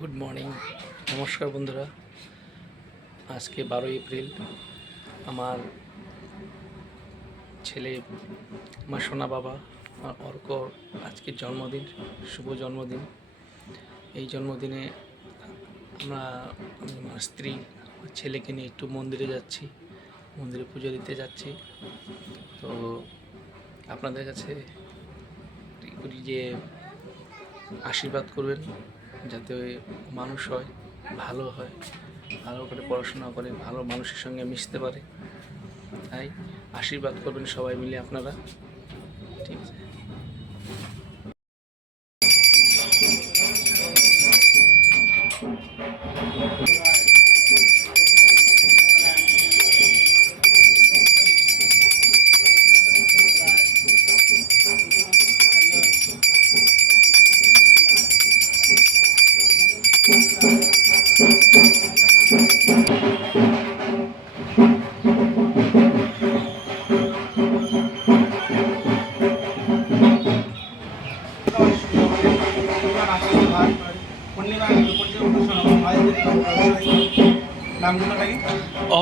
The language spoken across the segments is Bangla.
গুড মর্নিং, নমস্কার বন্ধুরা। আজকে 12 এপ্রিল। আমার ছেলে, আমার সোনা বাবা, আমার অর্ক আজকে জন্মদিন, শুভ জন্মদিন। এই জন্মদিনে আমি আমার স্ত্রী, আমার ছেলেকে নিয়ে একটু মন্দিরে যাচ্ছি, মন্দিরে পুজো দিতে যাচ্ছি। তো আপনাদের কাছে করি যে আশীর্বাদ করবেন, যাতে মানুষ হয়, ভালো হয়, ভালো করে পড়াশোনা করে, ভালো মানুষের সঙ্গে মিশতে পারে। তাই আশীর্বাদ করবেন সবাই মিলে আপনারা, ঠিক আছে?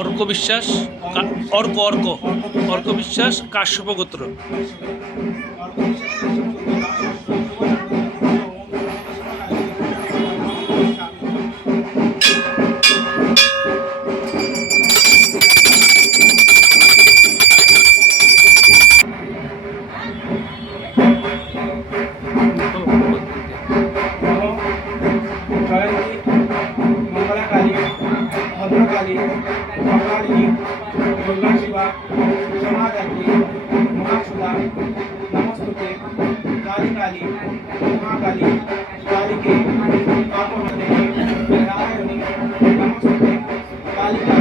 অর্ক বিশ্বাস, অর্ক অর্ক অর্ক বিশ্বাস, কাশ্যপ গোত্র। भद्रकाली कपालिनी दुर्गा शिवा समाधात्री महासुधा नमस्तुते काली काली महाकाली कालिके पापहरे नारायणी नमस्तुते कालिका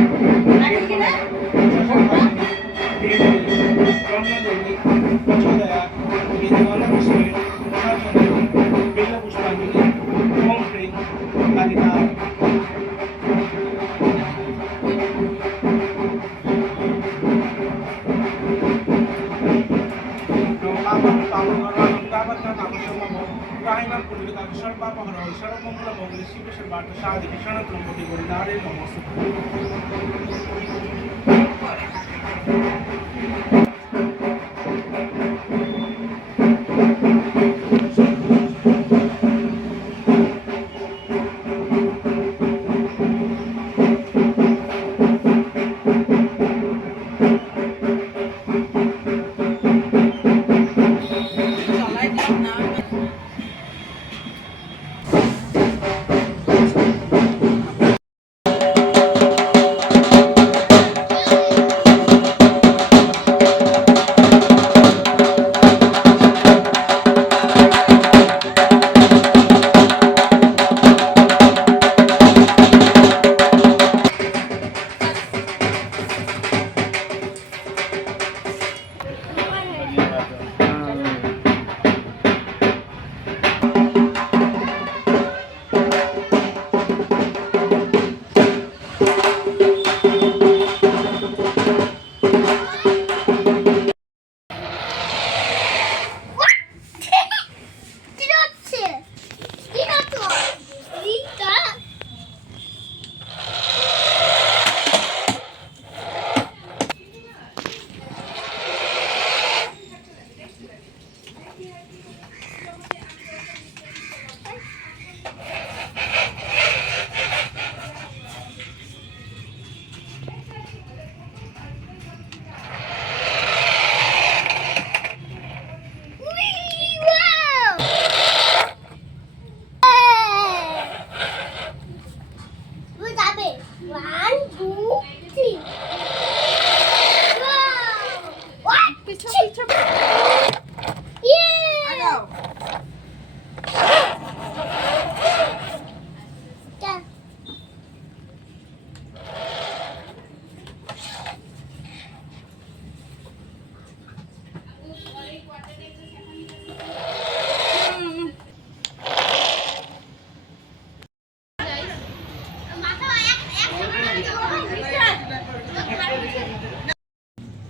शशभाषिनी देवी ब्रह्मदेवी प्रचोदया विद्यालक्ष्मी सचंद्री बिल्लपुष्पांजलि ओम श्री कालिका सर्वमंगल शिवेश्वर वार्ता शादी शरण नारे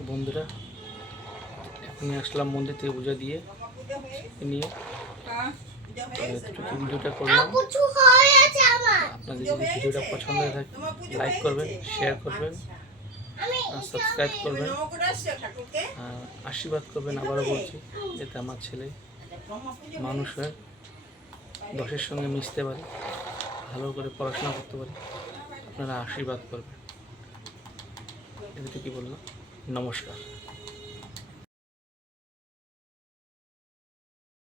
বন্ধুরা, এখনই আসলাম মন্দির থেকে পূজা দিয়ে নিয়ে। এতটুকু ভিডিওটা করলাম। আপনাদের যদি ভিডিওটা পছন্দ হয়ে থাকে লাইক করবেন, শেয়ার করবেন, সাবস্ক্রাইব করবেন, আশীর্বাদ করবেন। আবারও বলছি, যাতে আমার ছেলে মানুষ হয়ে দশের সঙ্গে মিশতে পারে, ভালো করে পড়াশোনা করতে পারে। আপনারা আশীর্বাদ করবেন। এটুকুই বললাম। নমস্কার।